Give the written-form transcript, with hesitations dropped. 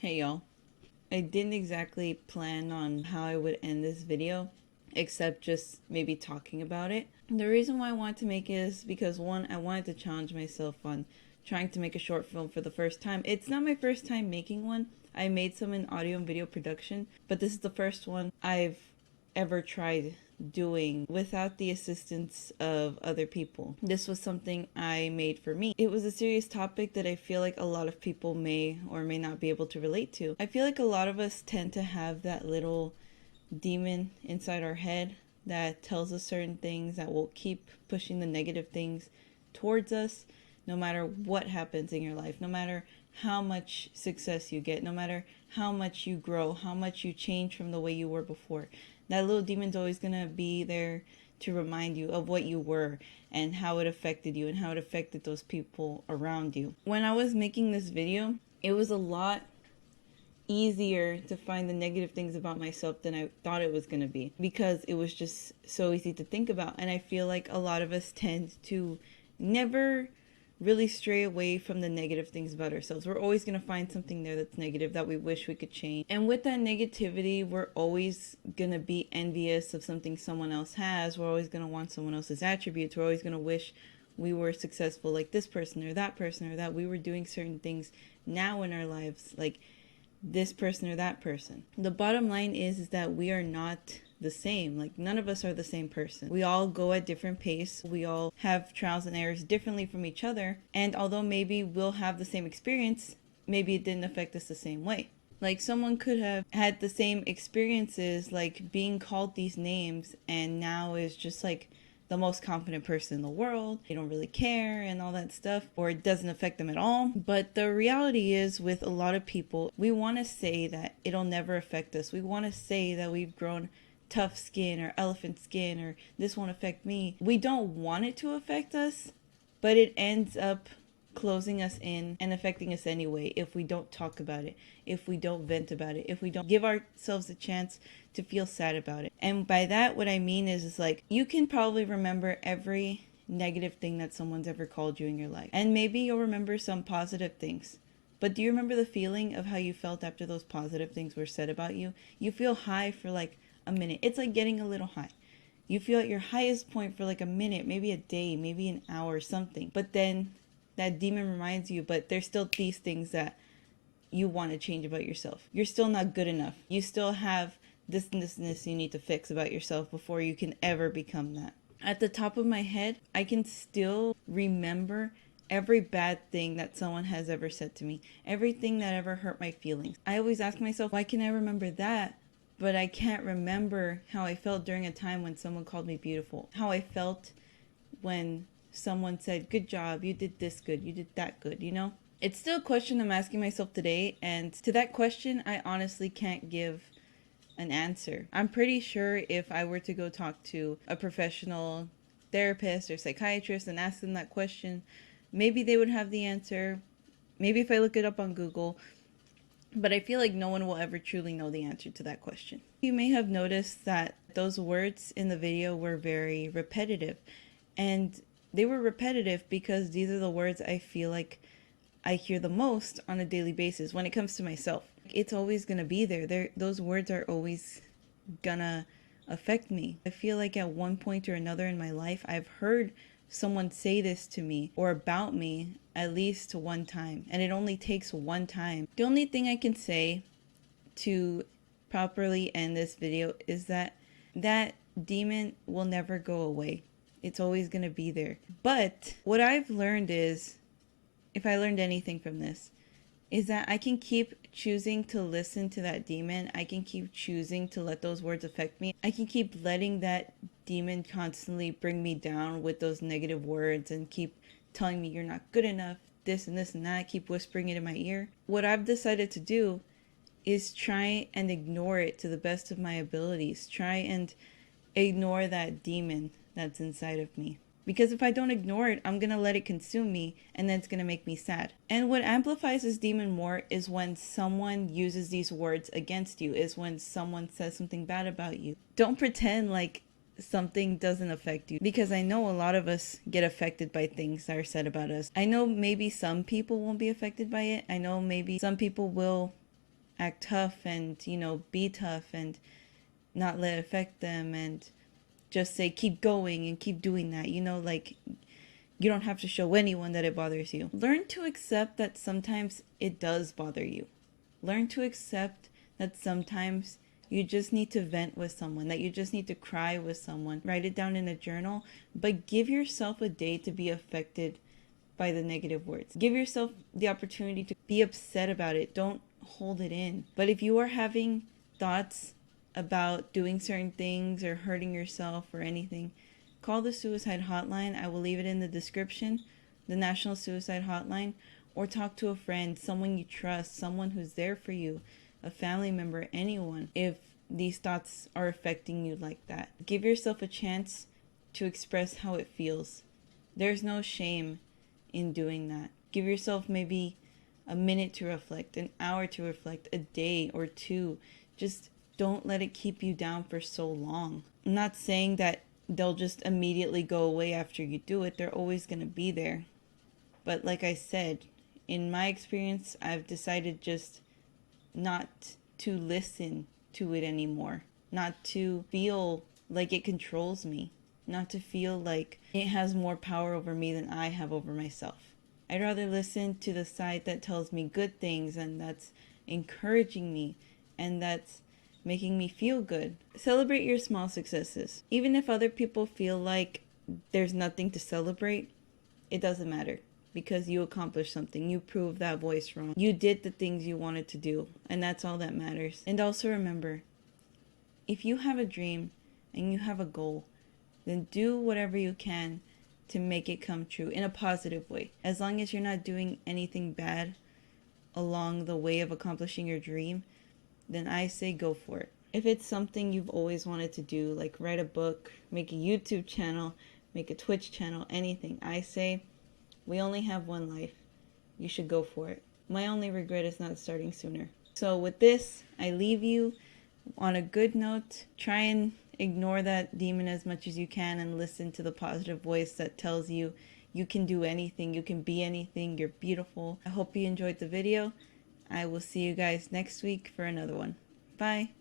Hey y'all. I didn't exactly plan on how I would end this video, except just maybe talking about it. The reason why I wanted to make it is because one, I wanted to challenge myself on trying to make a short film for the first time. It's not my first time making one. I made some in audio and video production, but this is the first one I've ever tried doing without the assistance of other people. This was something I made for me. It was a serious topic that I feel like a lot of people may or may not be able to relate to. I feel like a lot of us tend to have that little demon inside our head that tells us certain things that will keep pushing the negative things towards us no matter what happens in your life, no matter how much success you get, no matter how much you grow, how much you change from the way you were before. That little demon's always going to be there to remind you of what you were and how it affected you and how it affected those people around you. When I was making this video, it was a lot easier to find the negative things about myself than I thought it was going to be because it was just so easy to think about. And I feel like a lot of us tend to never really stray away from the negative things about ourselves. We're always going to find something there that's negative that we wish we could change. And with that negativity, we're always going to be envious of something someone else has. We're always going to want someone else's attributes. We're always going to wish we were successful like this person or that we were doing certain things now in our lives like this person or that person. The bottom line is that we are not the same. Like, none of us are the same person. We all go at different pace. We all have trials and errors differently from each other. And although maybe we'll have the same experience, maybe it didn't affect us the same way. Like, someone could have had the same experiences, like being called these names, and now is just like the most confident person in the world. They don't really care and all that stuff, or it doesn't affect them at all. But the reality is, with a lot of people, we want to say that it'll never affect us. We want to say that we've grown tough skin or elephant skin or this won't affect me. We don't want it to affect us, but it ends up closing us in and affecting us anyway if we don't talk about it, if we don't vent about it, if we don't give ourselves a chance to feel sad about it. And by that, what I mean is like, you can probably remember every negative thing that someone's ever called you in your life. And maybe you'll remember some positive things. But do you remember the feeling of how you felt after those positive things were said about you? You feel high for like a minute. It's like getting a little high. You feel at your highest point for like a minute, maybe a day, maybe an hour, something. But then that demon reminds you, but there's still these things that you want to change about yourself. You're still not good enough. You still have this and this you need to fix about yourself before you can ever become that. At the top of my head, I can still remember every bad thing that someone has ever said to me, everything that ever hurt my feelings. I always ask myself, why can I remember that? But I can't remember how I felt during a time when someone called me beautiful, how I felt when someone said, good job, you did this good, you did that good, you know? It's still a question I'm asking myself today, and to that question, I honestly can't give an answer. I'm pretty sure if I were to go talk to a professional therapist or psychiatrist and ask them that question, maybe they would have the answer. Maybe if I look it up on Google, but I feel like no one will ever truly know the answer to that question. You may have noticed that those words in the video were very repetitive. And they were repetitive because these are the words I feel like I hear the most on a daily basis when it comes to myself. It's always going to be there. Those words are always gonna affect me. I feel like at one point or another in my life, I've heard someone say this to me or about me at least one time, and it only takes one time. The only thing I can say to properly end this video is that that demon will never go away. It's always going to be there. But what I've learned is, if I learned anything from this, is that I can keep choosing to listen to that demon. I can keep choosing to let those words affect me. I can keep letting that demon constantly bring me down with those negative words and keep telling me you're not good enough, this and this and that, keep whispering it in my ear. What I've decided to do is try and ignore it to the best of my abilities. Try and ignore that demon that's inside of me. Because if I don't ignore it, I'm going to let it consume me, and then it's going to make me sad. And what amplifies this demon more is when someone uses these words against you, is when someone says something bad about you. Don't pretend like something doesn't affect you, because I know a lot of us get affected by things that are said about us. I know maybe some people won't be affected by it. I know maybe some people will act tough and, be tough and not let it affect them, and just say keep going and keep doing that. Like, you don't have to show anyone that it bothers you. Learn to accept that sometimes it does bother you. Learn to accept that sometimes you just need to vent with someone, that you just need to cry with someone. Write it down in a journal, but give yourself a day to be affected by the negative words. Give yourself the opportunity to be upset about it. Don't hold it in. But if you are having thoughts about doing certain things or hurting yourself or anything, call the suicide hotline. I will leave it in the description, the National Suicide Hotline, or talk to a friend, someone you trust, someone who's there for you, a family member, anyone, if these thoughts are affecting you like that. Give yourself a chance to express how it feels. There's no shame in doing that. Give yourself maybe a minute to reflect, an hour to reflect, a day or two. Just don't let it keep you down for so long. I'm not saying that they'll just immediately go away after you do it. They're always going to be there. But like I said, in my experience, I've decided just not to listen to it anymore, not to feel like it controls me, not to feel like it has more power over me than I have over myself. I'd rather listen to the side that tells me good things and that's encouraging me and that's making me feel good. Celebrate your small successes. Even if other people feel like there's nothing to celebrate, it doesn't matter. Because you accomplished something. You proved that voice wrong. You did the things you wanted to do. And that's all that matters. And also remember, if you have a dream and you have a goal, then do whatever you can to make it come true in a positive way. As long as you're not doing anything bad along the way of accomplishing your dream, then I say go for it. If it's something you've always wanted to do, like write a book, make a YouTube channel, make a Twitch channel, anything, I say we only have one life. You should go for it. My only regret is not starting sooner. So with this, I leave you on a good note. Try and ignore that demon as much as you can and listen to the positive voice that tells you you can do anything, you can be anything, you're beautiful. I hope you enjoyed the video. I will see you guys next week for another one. Bye.